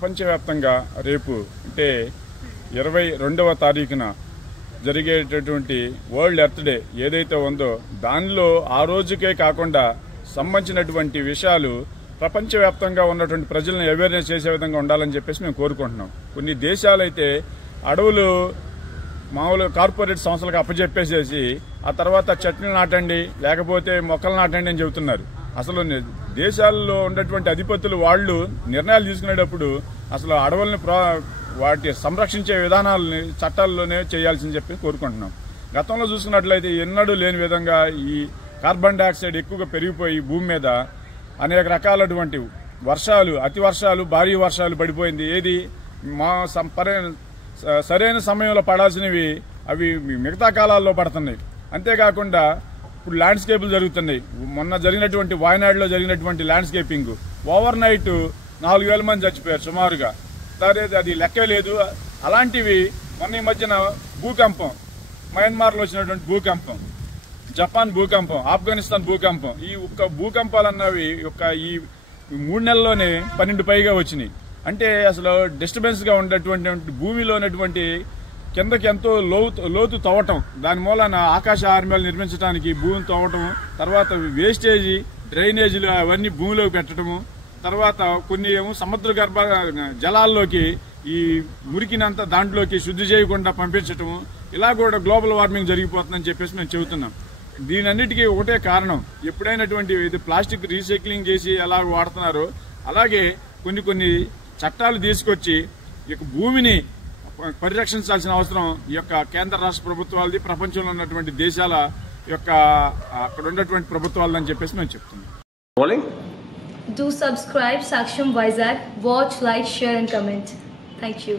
ప్రపంచవ్యాప్తంగా రేపు అంటే 22వ తారీఖున జరిగేటటువంటి వరల్డ్ ఎర్త్ డే ఏదైతే ఉందో దానిలో ఆ రోజుకే కాకుండా సంబంధించినటువంటి విషయాలు ప్రపంచవ్యాప్తంగా ఉన్నటువంటి ప్రజలను అవేర్నెస్ చేసే విధంగా ఉండాలని చెప్పేసి మేము కోరుకుంటున్నాం. కొన్ని దేశాలైతే అడవులు మామూలు కార్పొరేట్ సంస్థలకు అప్పచెప్పేసేసి ఆ తర్వాత చెట్లు నాటండి లేకపోతే మొక్కలు నాటండి అని చెబుతున్నారు. అసలు దేశాల్లో ఉన్నటువంటి అధిపతులు వాళ్ళు నిర్ణయాలు తీసుకునేటప్పుడు అసలు అడవుల్ని వాటి సంరక్షించే విధానాలని చట్టాల్లోనే చేయాల్సింది చెప్పి కోరుకుంటున్నాం. గతంలో చూసుకున్నట్లయితే ఎన్నడూ లేని విధంగా ఈ కార్బన్ డైఆక్సైడ్ ఎక్కువగా పెరిగిపోయి భూమి మీద అనేక రకాలటువంటి వర్షాలు, అతి వర్షాలు, భారీ వర్షాలు పడిపోయింది. ఏది సరైన సమయంలో పడాల్సినవి అవి మిగతా కాలాల్లో పడుతున్నాయి. అంతేకాకుండా ఇప్పుడు ల్యాండ్స్కేపులు జరుగుతున్నాయి. మొన్న జరిగినటువంటి వాయనాడులో జరిగినటువంటి ల్యాండ్స్కేపింగ్ ఓవర్ నైట్ 4000 మంది చచ్చిపోయారు సుమారుగా. సరే అది లెక్కే లేదు. అలాంటివి మొన్న ఈ మధ్యన భూకంపం, మయన్మార్లో వచ్చినటువంటి భూకంపం, జపాన్ భూకంపం, ఆఫ్ఘనిస్తాన్ భూకంపం, ఈ ఒక్క భూకంపాలన్నవి ఈ 3 నెలల్లోనే 12 పైగా వచ్చినాయి. అంటే అసలు డిస్టర్బెన్స్ గా ఉన్నటువంటి భూమిలో ఉన్నటువంటి కిందకి ఎంతో లోతు తవ్వటం, దాని మూలన ఆకాశ ఆర్మీలు నిర్మించడానికి భూమిని తవ్వటం, తర్వాత వేస్టేజీ డ్రైనేజీలు అవన్నీ భూమిలోకి పెట్టడము, తర్వాత కొన్ని ఏమో సముద్ర గర్భ జలాల్లోకి ఈ మురికినంతా దాంట్లోకి శుద్ధి చేయకుండా పంపించటము, ఇలా కూడా గ్లోబల్ వార్మింగ్ జరిగిపోతుందని చెప్పేసి మేము చెబుతున్నాం. దీనన్నిటికీ ఒకటే కారణం, ఎప్పుడైనటువంటి ఇది ప్లాస్టిక్ రీసైక్లింగ్ చేసి ఎలా వాడుతున్నారో అలాగే కొన్ని చట్టాలు తీసుకొచ్చి ఈ భూమిని పరిరక్షించాల్సిన అవసరం ఈ యొక్క కేంద్ర రాష్ట్ర ప్రభుత్వాలది, ప్రపంచంలో ఉన్నటువంటి దేశాల యొక్క అక్కడ ఉన్నటువంటి ప్రభుత్వాలని చెప్పేసి మేము చెప్తున్నాం. Do subscribe Saksham Vizag, watch, like, share and comment. Thank you.